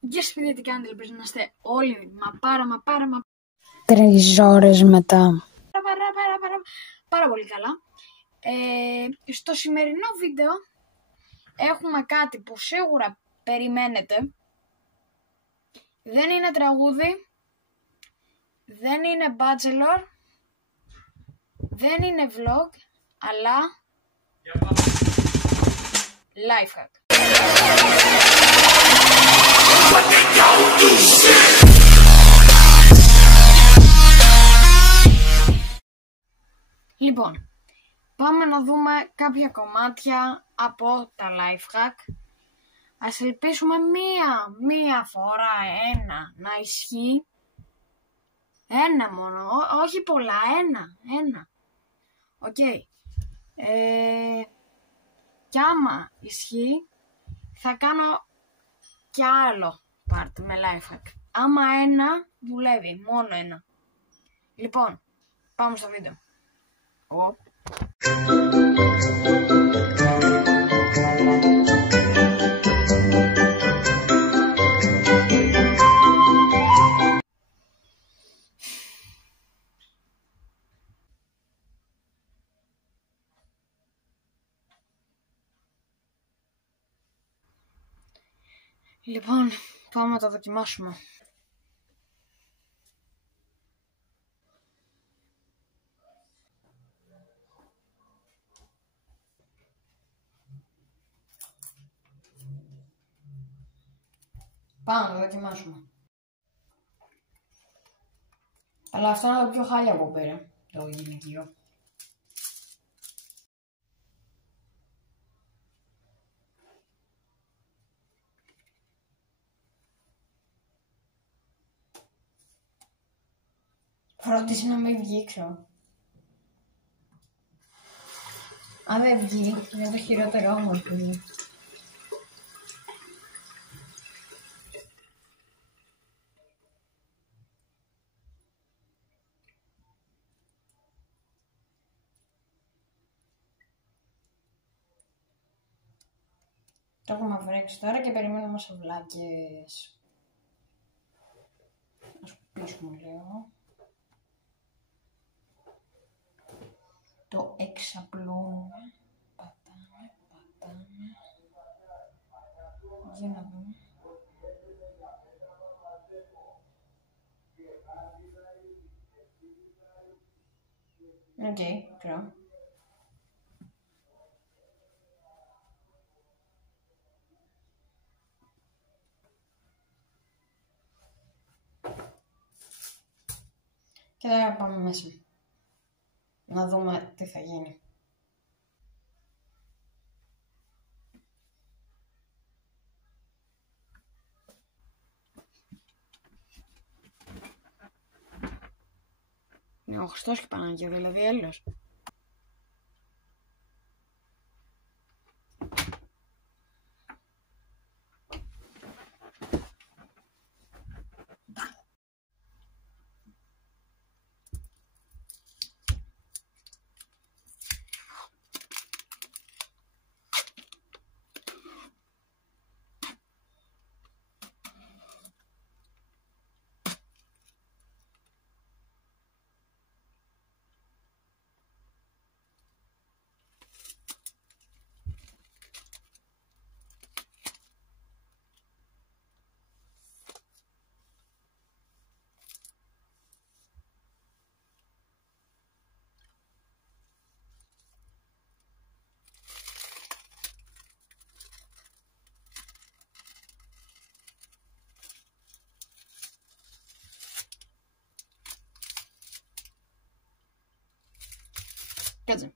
Γεια σας παιδιά, τι κάνετε, ελπίζω να είστε όλοι Τρεις ώρες μετά. Πάρα πολύ καλά. Στο σημερινό βίντεο έχουμε κάτι που σίγουρα περιμένετε. Δεν είναι τραγούδι, δεν είναι bachelor, δεν είναι vlog, αλλά life hack. Λοιπόν, πάμε να δούμε κάποια κομμάτια από τα life hack. Ας ελπίσουμε μία φορά να ισχύει. Ένα μόνο, όχι πολλά, ένα. Οκ. Κι άμα ισχύει, θα κάνω κι άλλο part με life hack. Άμα ένα δουλεύει, μόνο ένα. Λοιπόν, πάμε στο βίντεο. Λοιπόν, πάμε να το δοκιμάσουμε. Πάμε να το δοκιμάσουμε. Αλλά αυτό είναι το πιο χάλια που πήρε, το γυναικείο. Φρόντισε να μην βγει, ξέρω. Αν δεν βγει, είναι το χειρότερο μου, παιδί. Το έχουμε βρέξει τώρα και περιμένουμε σε βλάκες. Ας πλώσουμε λίγο. Το εξαπλώνουμε. Πατάμε. Για να δούμε. Οκ, ξέρω. Και τώρα πάμε μέσα. Να δούμε τι θα γίνει. Είναι ο Χριστός και η Παναγία, δηλαδή έλεος. Κάτσε.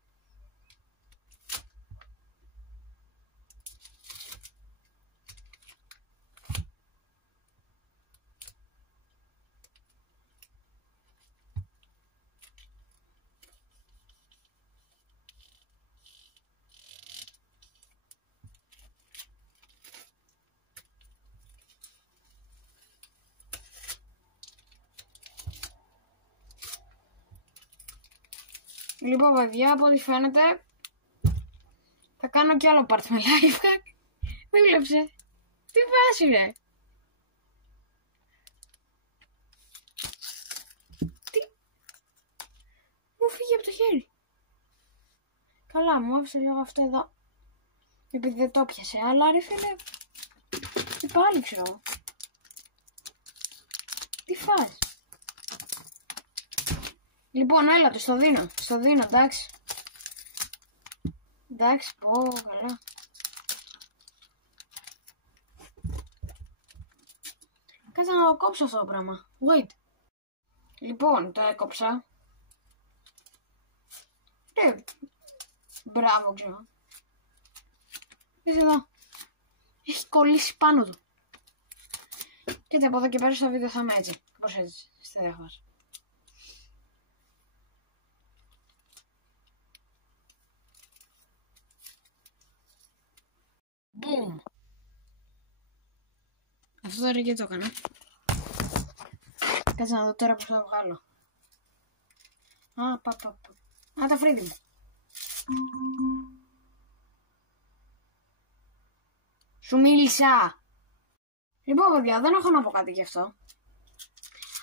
Λοιπόν παιδιά, από ό,τι φαίνεται θα κάνω κι άλλο part με life hack. Δούλεψε. Τι βάση ρε. φύγει από το χέρι. Καλά, μου άφησε λίγο αυτό εδώ. Επειδή δεν το πιασε, αλλά ρε φίλε. Και πάλι ξέρω. Τι φας? Λοιπόν, έλα το, στο δίνω. Στο δίνω, εντάξει. Εντάξει, πω, καλά. Κάτσε να το κόψω αυτό το πράγμα. Wait. Λοιπόν, το έκοψα. Μπράβο, ξέρω. Δες εδώ. Έχει κολλήσει πάνω του. Κοίτα, από εδώ και πέρα στο βίντεο θα είμαι έτσι. Πώς έτσι, στη διάφορα. Boom. Αυτό τώρα γιατί το έκανα. Κάτσε να δω τώρα πώς θα το βγάλω. Α, τα φρύδι μου. Σου μίλησα. Λοιπόν, παιδιά, δεν έχω να πω κάτι γι' αυτό.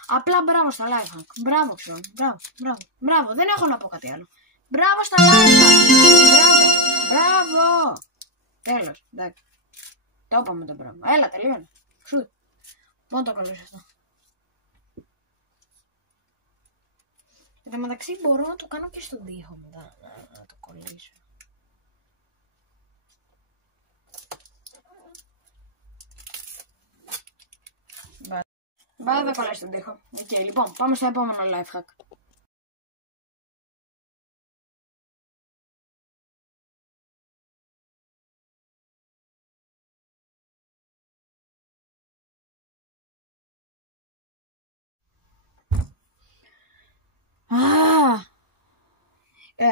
Απλά μπράβο στα lifehack. Μπράβο, ξέρω. Μπράβο. Δεν έχω να πω κάτι άλλο. Μπράβο στα lifehack. Μπράβο. Τέλος, εντάξει. Το είπαμε το πράγμα. Έλα, τελείωνε. Σου. Μόνο το κολλήσω αυτό. Εν τω μεταξύ μπορώ να το κάνω και στον τοίχο μετά. Να το κολλήσω. Μπα, δεν κολλάει στον τοίχο. Οκ, λοιπόν, πάμε στο επόμενο lifehack.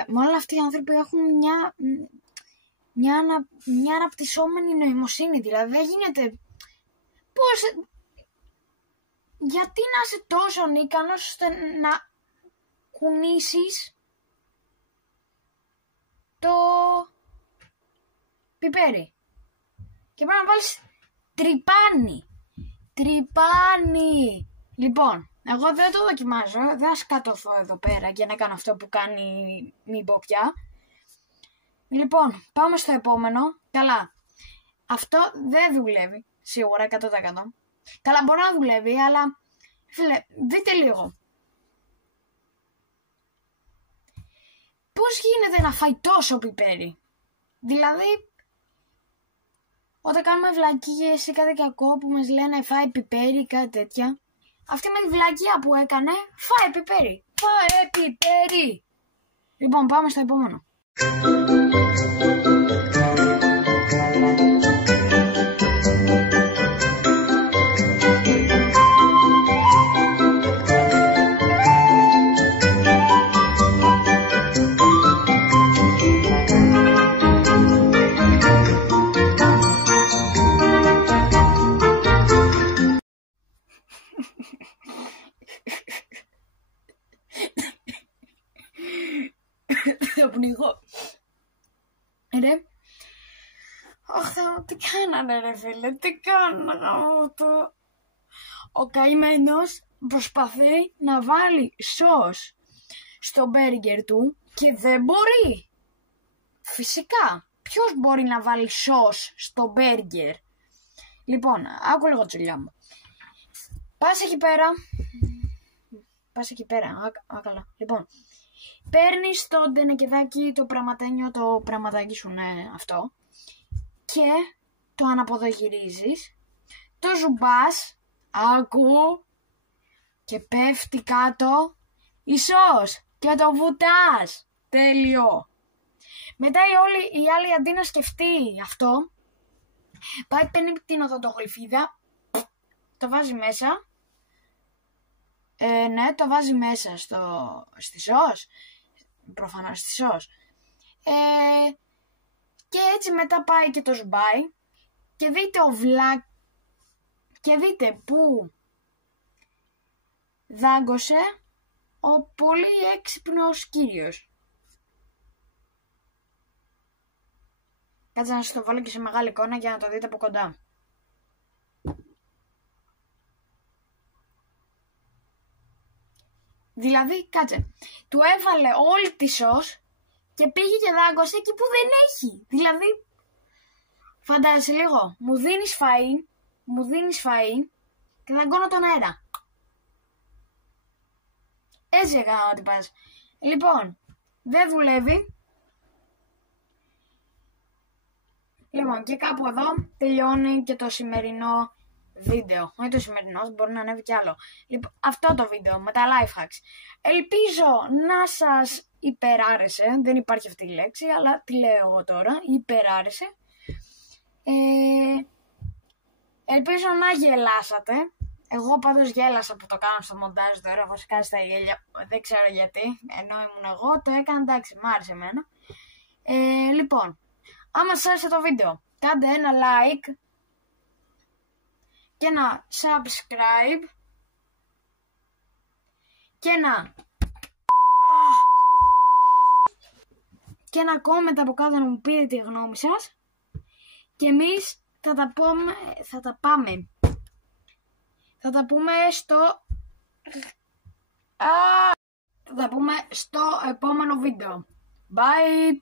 Μάλλον αυτοί οι άνθρωποι έχουν μια αναπτυσσόμενη νοημοσύνη. Δηλαδή δεν γίνεται. Πώς. Γιατί να είσαι τόσο ανίκανος ώστε να κουνήσεις το πιπέρι. Και πρέπει να βάλεις τρυπάνι. Λοιπόν, εγώ δεν το δοκιμάζω, δεν θα σκατωθώ εδώ πέρα για να κάνω αυτό που κάνει μη πω πια. Λοιπόν, πάμε στο επόμενο. Καλά, αυτό δεν δουλεύει, σίγουρα 100%. Καλά, μπορεί να δουλεύει, αλλά φίλε, δείτε λίγο. Πώς γίνεται να φάει τόσο πιπέρι? Δηλαδή, όταν κάνουμε βλακίες ή κάτι κακό που μας λένε φάει πιπέρι ή κάτι τέτοια, αυτή με τη βλακία που έκανε, φάει πιπέρι. Φάει πιπέρι. Λοιπόν, πάμε στο επόμενο. Το πνιγώ. Ρε. Αχ, τι κάνανε ρε φίλε, τι κάνανε αυτό. Ο καημένος προσπαθεί να βάλει σως στο μπέργκερ του και δεν μπορεί. Φυσικά, ποιος μπορεί να βάλει σως στο μπέργκερ? Λοιπόν, άκου λίγο τσουλιά μου. Πας εκεί πέρα, καλά. Λοιπόν, παίρνεις το ντενεκεδάκι, το πραγματάκι σου, ναι, αυτό, και το αναποδογυρίζεις, το ζουμπάς, άκου, και πέφτει κάτω η σως και το βουτάς. Τέλειο. Μετά η άλλη αντί να σκεφτεί αυτό, πάει, παίρνει την οδοντογλυφίδα, το βάζει μέσα. Ναι, το βάζει μέσα στη σως. Προφανώς στη σως. Και έτσι μετά πάει και το σμπάει. Και δείτε και δείτε που δάγκωσε ο πολύ έξυπνος κύριος. Κάτσε να σας το βάλω και σε μεγάλη εικόνα για να το δείτε από κοντά. Δηλαδή, κάτσε, του έβαλε όλη τη σως και πήγε και δάγκωσε εκεί που δεν έχει. Δηλαδή, φαντάζεσαι λίγο, μου δίνεις φαΐ και δαγκώνω τον αέρα. Έτσι έκανα ό,τι πας. Λοιπόν, δεν δουλεύει. Λοιπόν, και κάπου εδώ τελειώνει και το σημερινό βίντεο. Όχι το σημερινό, μπορεί να ανέβει κι άλλο. Λοιπόν, αυτό το βίντεο με τα life hacks. Ελπίζω να σας υπεράρεσε. Δεν υπάρχει αυτή η λέξη, αλλά τη λέω εγώ τώρα. Υπεράρεσε. Ελπίζω να γελάσατε. Εγώ πάντως γέλασα που το κάνω στο μοντάζ τώρα. Βασικά στα γέλια, δεν ξέρω γιατί. Ενώ ήμουν εγώ, το έκανα, εντάξει, μ' άρεσε εμένα. Λοιπόν, άμα σας άρεσε το βίντεο, κάντε ένα like και ένα subscribe και ένα comment από κάτω να μου πείτε τη γνώμη σας και εμείς θα τα πούμε στο επόμενο βίντεο. Bye!